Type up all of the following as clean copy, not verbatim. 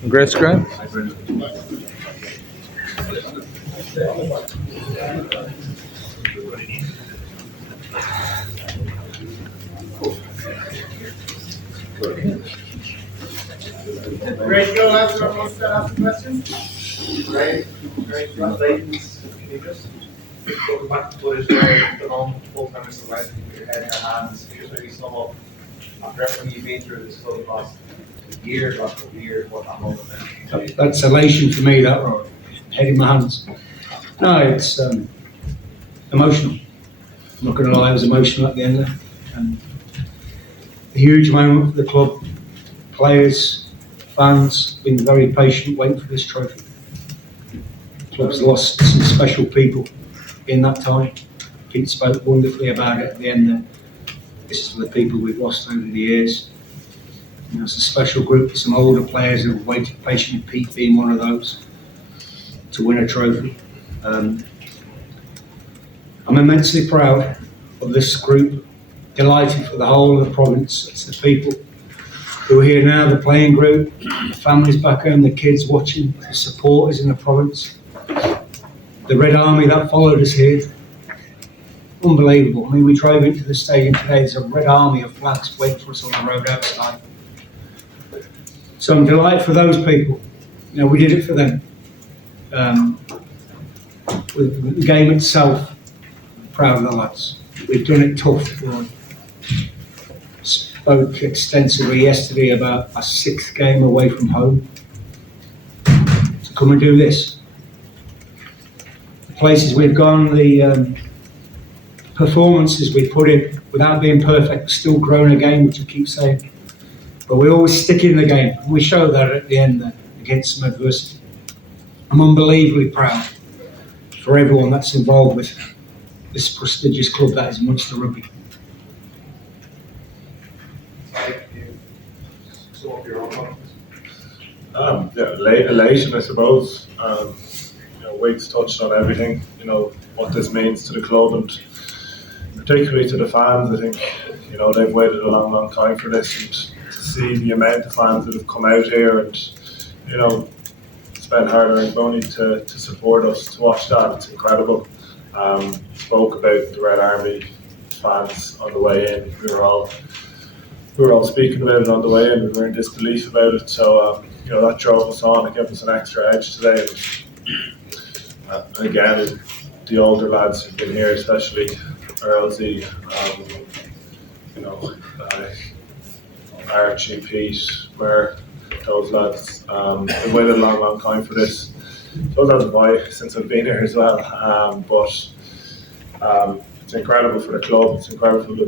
Congrats, Graham. Great, go lads. Everyone wants to ask a question? Great, congratulations. Can you just go back to footage there, the long full-time Mr. West, with your head in your hands, can you just maybe sum up after everything you've been through this club across years after years, what that moment meant? That's elation for me, that right? Head in my hands. No, it's emotional. I'm not going to lie, I was emotional at the end there. A huge moment for the club. Players, fans, been very patient waiting for this trophy. The club's lost some special people in that time. Pete spoke wonderfully about it at the end there. This is for the people we've lost over the years. You know, it's a special group of some older players who have waited patiently, Pete being one of those, to win a trophy. I'm immensely proud of this group, delighted for the whole of the province. It's the people who are here now, the playing group, the families back home, the kids watching, the supporters in the province, the Red Army that followed us here. Unbelievable. I mean, we drove into the stadium today, there's a Red Army of flags waiting for us on the road outside. So I'm delighted for those people. You know, we did it for them. With the game itself, I'm proud of the lads. We've done it tough. Spoke extensively yesterday about our 6th game away from home. To come and do this. The places we've gone, the performances we put in, without being perfect, still growing a game, which I keep saying. But we always stick in the game. And we show that at the end there, against some adversity. I'm unbelievably proud for everyone that's involved with this prestigious club that is Munster Rugby. Elation, I suppose. Wade's touched on everything. You know what this means to the club and particularly to the fans. I think they've waited a long time for this, and to see the amount of fans that have come out here and spend hard-earned money to support us, to watch that, it's incredible. Spoke about the Red Army fans on the way in. We were all speaking about it on the way in. We were in disbelief about it. So that drove us on. It gave us an extra edge today. And again, the older lads who've been here, especially RLZ, Archie, Pete, Mer, those lads, they've waited a long time for this. So that's why, since I've been here as well. It's incredible for the club. It's incredible for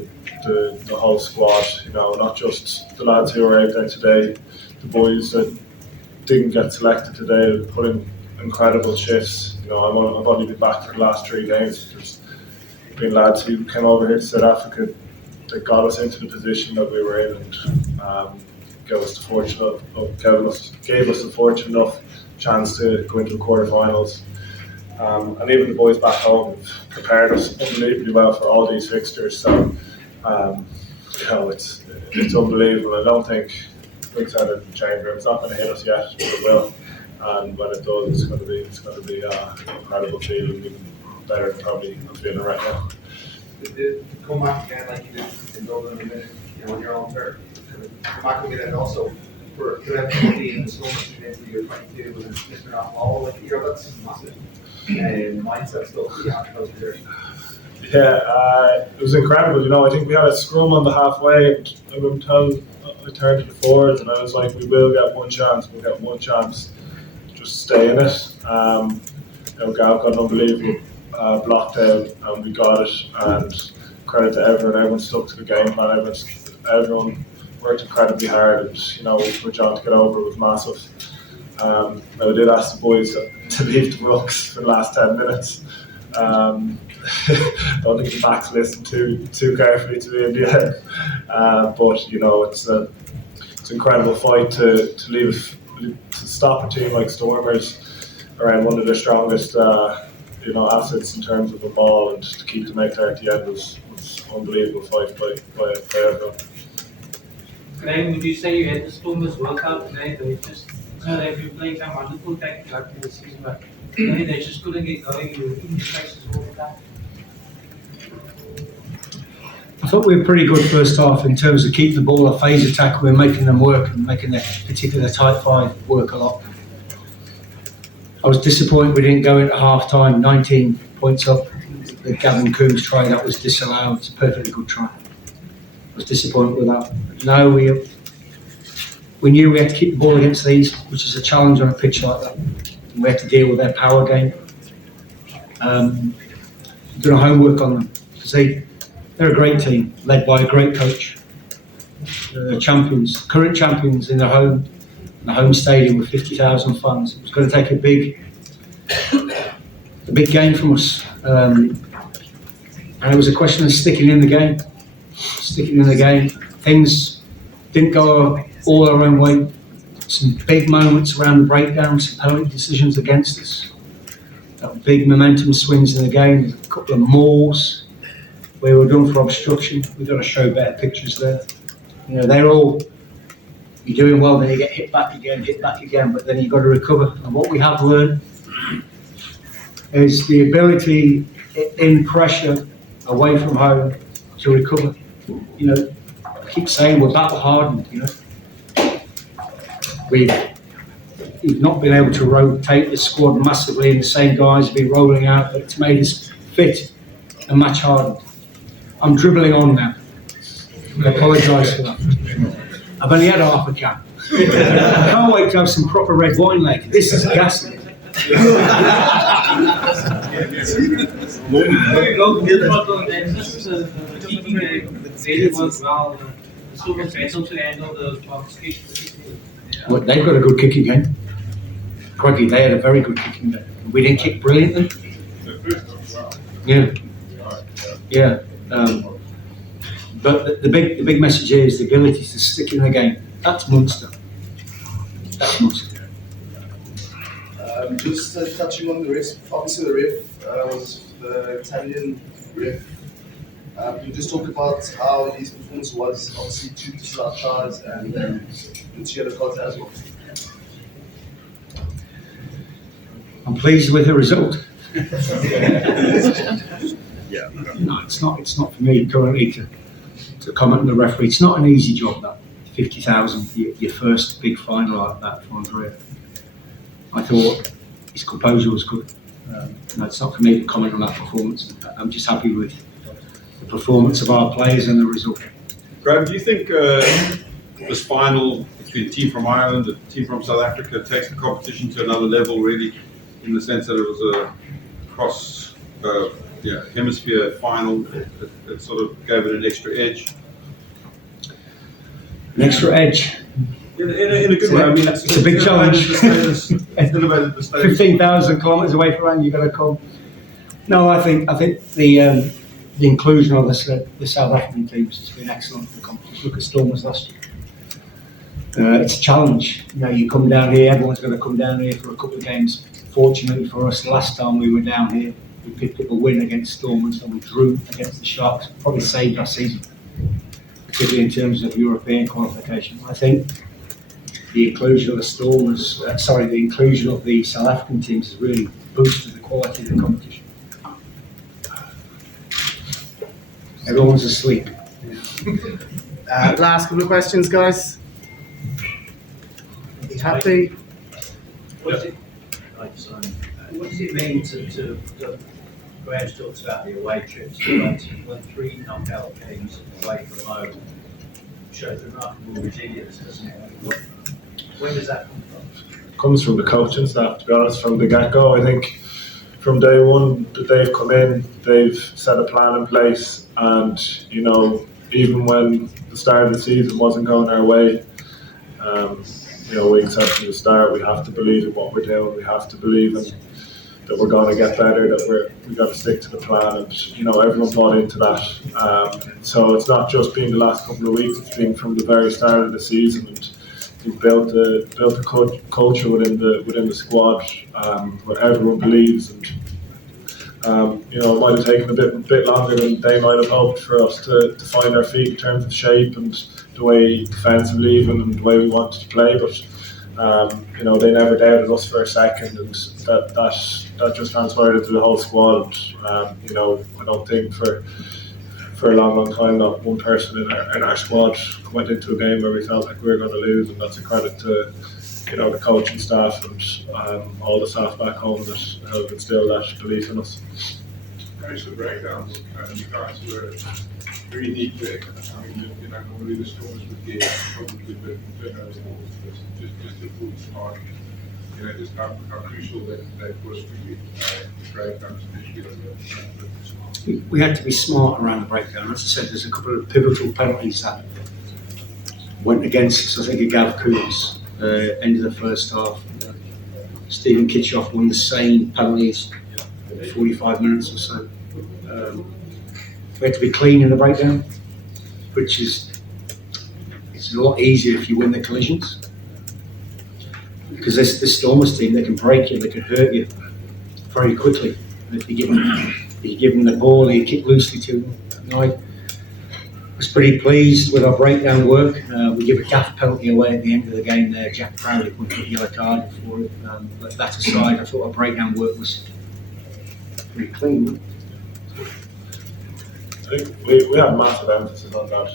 the whole squad. Not just the lads who are out there today, the boys that didn't get selected today, put in incredible shifts. I've only been back for the last 3 games. There's been lads who came over here to South Africa that got us into the position that we were in, and gave us the fortunate enough chance to go into the quarterfinals. And even the boys back home have prepared us unbelievably well for all these fixtures. So it's unbelievable. I don't think it's out of the chamber. It's not going to hit us yet, but it will. And when it does, it's going to be an incredible feeling, even better than probably I'm feeling right now. To come back again like you did in Dublin in a minute, on your own turf, come back again, and also for everybody in the school into your 22 and Mr. All, that's massive mindset stuff you have to go through. Yeah, it was incredible. I think we had a scrum on the halfway, and I turned to the forwards, and I was like, we will get one chance. We'll get one chance. Just stay in it. Gav got an unbelievable block down, and we got it. And credit to everyone. Everyone stuck to the game plan. Everyone worked incredibly hard, and for John to get over was massive. I did ask the boys to leave the rucks for the last 10 minutes. Don't think the backs listened too carefully to me in the end. But it's an incredible fight to stop a team like Stormers around one of their strongest assets in terms of the ball, and to keep them out there at the end was unbelievable fight by everyone. Graham, would you say you had the Stormers workout today? They just, they've been playing some wonderful tactics like this season, but they just couldn't get going. You were in the faces all the time. I thought we were pretty good first half in terms of keeping the ball, a phase attack. We were making them work and making their particular tight five work a lot. I was disappointed we didn't go into half time 19 points up. The Gavin Coombs try that was disallowed. It's a perfectly good try. I was disappointed with that. No, we knew we had to keep the ball against these, which is a challenge on a pitch like that. And we had to deal with their power game. Doing homework on them because they're a great team, led by a great coach. Champions, current champions in the home stadium with 50,000 fans. It was going to take a big game from us, and it was a question of sticking in the game. Things didn't go all our own way. Some big moments around the breakdown, some penalty decisions against us. Big momentum swings in the game. A couple of mauls where we're done for obstruction. We've got to show better pictures there. They're all, you're doing well, then you get hit back again, but then you've got to recover. And what we have learned is the ability in pressure away from home to recover. I keep saying we're battle hardened. We've not been able to rotate the squad massively, and the same guys have been rolling out, but it's made us fit and match hardened. I'm dribbling on now. I apologise for that. I've only had half a can. I can't wait to have some proper red wine later. This is gassy. Keeping really worked well. The Stormers battled to handle the competition. Well, they've got a good kicking game. Crikey, they had a very good kicking game. We didn't kick brilliantly. Yeah. But the big message here is the ability to stick in the game. That's Munster. Just touching on the ref, obviously the ref was the Italian ref. Can you just talk about how his performance was, obviously 2 disallowed tries and then 2 yellow cards as well? I'm pleased with the result. Yeah. No, it's not for me currently to comment on the referee. It's not an easy job, that 50,000, your first big final like that for Andrea. I thought his composure was good. No, it's not for me to comment on that performance. I'm just happy with the performance of our players and the result. Graham, do you think this final between a team from Ireland and a team from South Africa takes the competition to another level, really, in the sense that it was a cross hemisphere final that sort of gave it an extra edge? An extra edge. In a good way. I mean, it's a big challenge. It's elevated the status. 15,000 kilometres away from home, you've got to come. No, I think the inclusion of the South African teams has been excellent for the competition. Look at Stormers last year. It's a challenge. You come down here, everyone's going to come down here for a couple of games. Fortunately for us, last time we were down here, we picked up a win against Stormers and we drew against the Sharks. Probably saved our season, particularly in terms of European qualification. I think the inclusion of the inclusion of the South African teams has really boosted the quality of the competition. Everyone's asleep. Last couple of questions, guys. You happy? What does it mean to Graham talks about the away trips, when 3 knockout games away from home shows remarkable resilience, doesn't it? When does that come from? Comes from the coaching staff, to be honest, from the get-go. I think from day one that they've come in, they've set a plan in place, and even when the start of the season wasn't going our way, we said from the start we have to believe in what we're doing. We have to believe in that we're going to get better. That we got to stick to the plan, and everyone bought into that. So it's not just been the last couple of weeks; it's been from the very start of the season. And we've built a culture within the squad where everyone believes, and You know, it might have taken a bit longer than they might have hoped for us to find our feet in terms of shape and the way defensively even and the way we wanted to play. But you know, they never doubted us for a second, and that just transpired into the whole squad. You know, I don't think for a long time not one person in our squad went into a game where we felt like we were going to lose, and that's a credit to, you know, the coaching staff and all the staff back home that have instilled that belief in us. Most of the breakdowns, you guys were very neat there. I mean, you know, normally the Stormers would get probably a bit turnover, just a full start. You know, just how crucial that was for you, the breakdowns, especially on the We had to be smart around the breakdown. As I said, there's a couple of pivotal penalties that went against us. I think Gav Coombs, end of the first half. Stephen Kitchoff won the same penalties, 45 minutes or so. We had to be clean in the breakdown, which is it's a lot easier if you win the collisions. Because this Stormers team, they can break you, they can hurt you very quickly. And if you give them the ball, you kick loosely to them. And I was pretty pleased with our breakdown work. We give a gaff penalty away at the end of the game there. Jack Crowley put a yellow card for it. But that aside, I thought our breakdown work was pretty clean. I think we have massive emphasis on that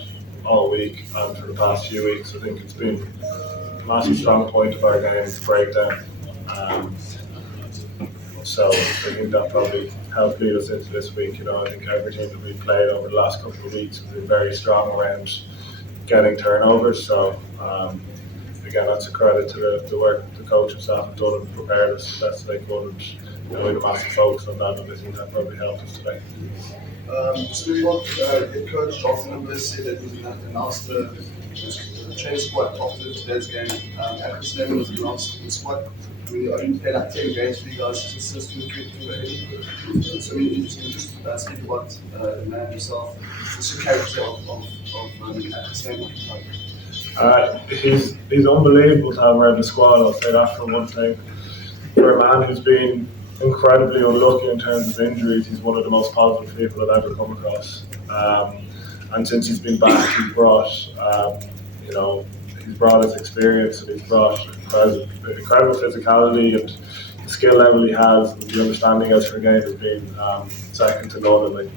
all week and for the past few weeks. I think it's been a massive strong point of our game to break down. So I think that probably helped lead us into this week. You know, I think every team that we've played over the last couple of weeks has been very strong around getting turnovers. So again, that's a credit to the work the coach and staff have done and prepared us as best they could. And you know, we had a massive focus on that, and I think that probably helped us today. So what head coach Jonathan Numbers said that was announced the change squad after today's game. Chris Lemon was announced in the squad. I mean, you only played like 10 games for you guys, it's just system to so we just speak about the man himself, just the character of Chris Lemon. He's unbelievable to have around the squad, I'll say that for one thing. For a man who's been incredibly unlucky in terms of injuries, he's one of the most positive people I've ever come across. And since he's been back, he's brought, you know, he's brought his experience and he's brought incredible physicality, and the skill level he has and the understanding he has for the game has been second to none. And like,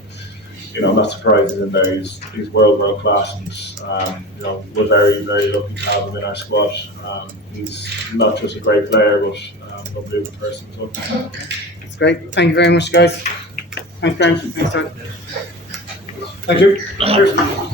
you know, I'm not surprised he's in there. He's world class, and you know, we're very lucky to have him in our squad. He's not just a great player, but an unbelievable person as well. That's great. Thank you very much, guys. Thanks, Graham. Thanks, Doug. Thank you.